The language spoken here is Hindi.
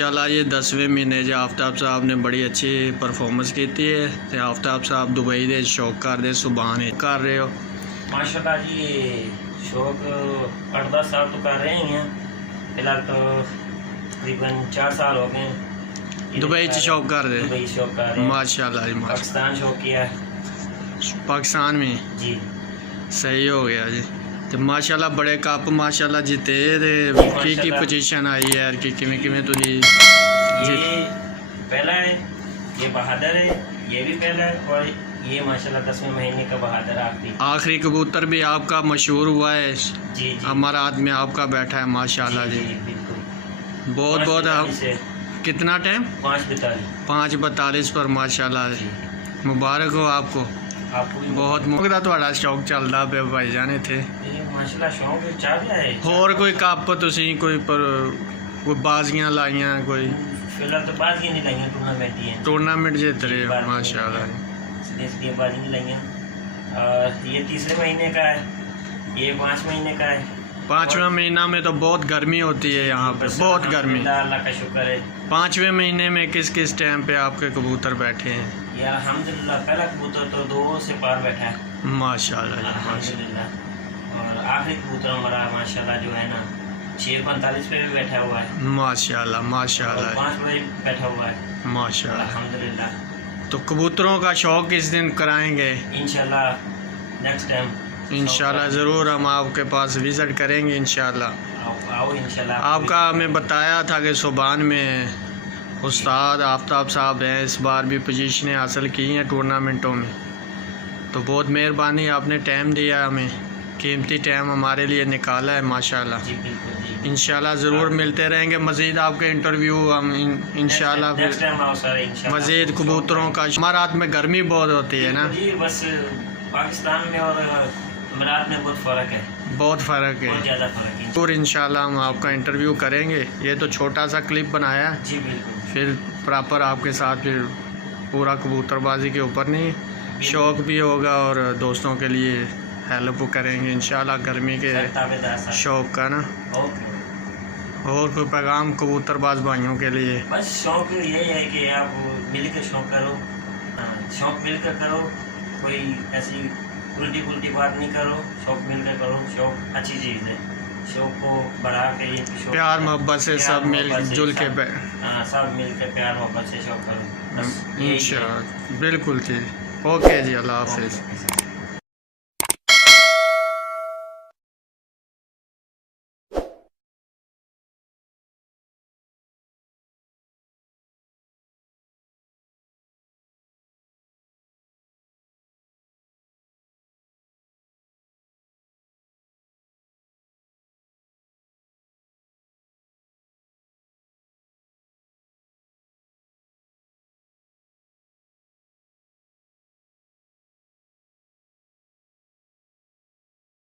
माशाल्लाह ये 10वें महीने जो आफ्ताब साहब ने बड़ी अच्छी परफॉर्मेंस की थी है ते आफ्ताब साहब दुबई दे शौक कर दे सुभान कर रहे हो माशाल्लाह जी। ये शौक 8-10 साल तो कर रहे ही हैं, फिलहाल तो तकरीबन 4 साल हो गए दुबई च शौक कर दे। दुबई शौक कर रहे हैं। माशाल्लाह जी पाकिस्तान शौक किया है पाकिस्तान में जी। सही हो गया जी। तो माशाल्लाह बड़े कप माशाल्लाह जीते ते की पोजीशन आई है यार कि किवें किवें तुसी ये पहला है, ये बहादुर है, ये भी पहला है, और ये माशाल्लाह 10वें महीने का बहादुर आखिरी कबूतर भी आपका मशहूर हुआ है जी। हमारा आदमी आपका बैठा है माशाल्लाह जी। बिल्कुल बहुत बहुत कितना टाइम 5:42 पर माशाल्लाह मुबारक हो आपको बहुत मुकदा थोड़ा शौक चलता पे भाई जाने थे माशाल्लाह शौक चल रहा है। होर कोई कप तुसी कोई बाजियां लाइयां कोई फिलहाल तो बाजियां नहीं लाइयां, टूर्नामेंट ही है। टूर्नामेंट जीत रहे हो माशाल्लाह। सीधी बाजी नहीं लाइयां। और ये 3रे महीने का है, ये 5 महीने का है। 5वां महीना में तो बहुत गर्मी होती है यहाँ पे, बहुत गर्मी। अल्लाह का शुक्र है। 5वें महीने में किस किस टाइम पे आपके कबूतर बैठे हैं? यार अल्हम्दुलिल्लाह पहला कबूतर तो 2 से पार बैठा है माशाल्लाह अल्हम्दुलिल्लाह। और आखिरी कबूतर हमारा माशाल्लाह जो है ना 6:45 पे भी बैठा हुआ है माशाल्लाह माशाल्लाह। 5 बजे बैठा हुआ है माशाल्लाह अल्हम्दुलिल्लाह। तो कबूतरों का शौक किस दिन कराएंगे? इंशाल्लाह नेक्स्ट टाइम इंशाल्लाह ज़रूर हम आपके पास विज़िट करेंगे इंशाल्लाह। आओ इंशाल्लाह। आपका हमें बताया था कि सुभान में उस्ताद आफ्ताब साहब हैं, इस बार भी पोजीशनें हासिल की हैं टूर्नामेंटों में, तो बहुत मेहरबानी आपने टाइम दिया, हमें कीमती टाइम हमारे लिए निकाला है माशाल्लाह। इंशाल्लाह ज़रूर मिलते रहेंगे मज़ीद आपके इंटरव्यू हम इंशाल्लाह फिर मज़ीद कबूतरों का। हमारा रात में गर्मी बहुत होती है ना जी, बस पाकिस्तान में और अमीरात में बहुत फ़र्क है, बहुत फ़र्क है, बहुत ज़्यादा फ़र्क है। और इंशाल्लाह हम आपका इंटरव्यू करेंगे। ये तो छोटा सा क्लिप बनाया जी बिल्कुल, फिर प्रॉपर आपके साथ फिर पूरा कबूतरबाजी के ऊपर नहीं शौक़ भी होगा और दोस्तों के लिए हेल्प करेंगे इंशाल्लाह गर्मी के शौक़ का ना। और कोई पैगाम कबूतरबाज भाइयों के लिए? बस शौक़ यही है कि आप मिल कर शौक़ करो, शौक़ मिल कर करो, कोई ऐसी उल्टी पुल्टी बात नहीं करो, शौक़ मिल कर करो। शौक़ अच्छी चीज़ है, शौक़ को बढ़ा के प्यार मोहब्बत से सब मिल जुल के सब मिल के प्यार मोहब्बत से शौक़ करो। इंशाल्लाह बिल्कुल जी। ओके जी, अल्लाह हाफिज़।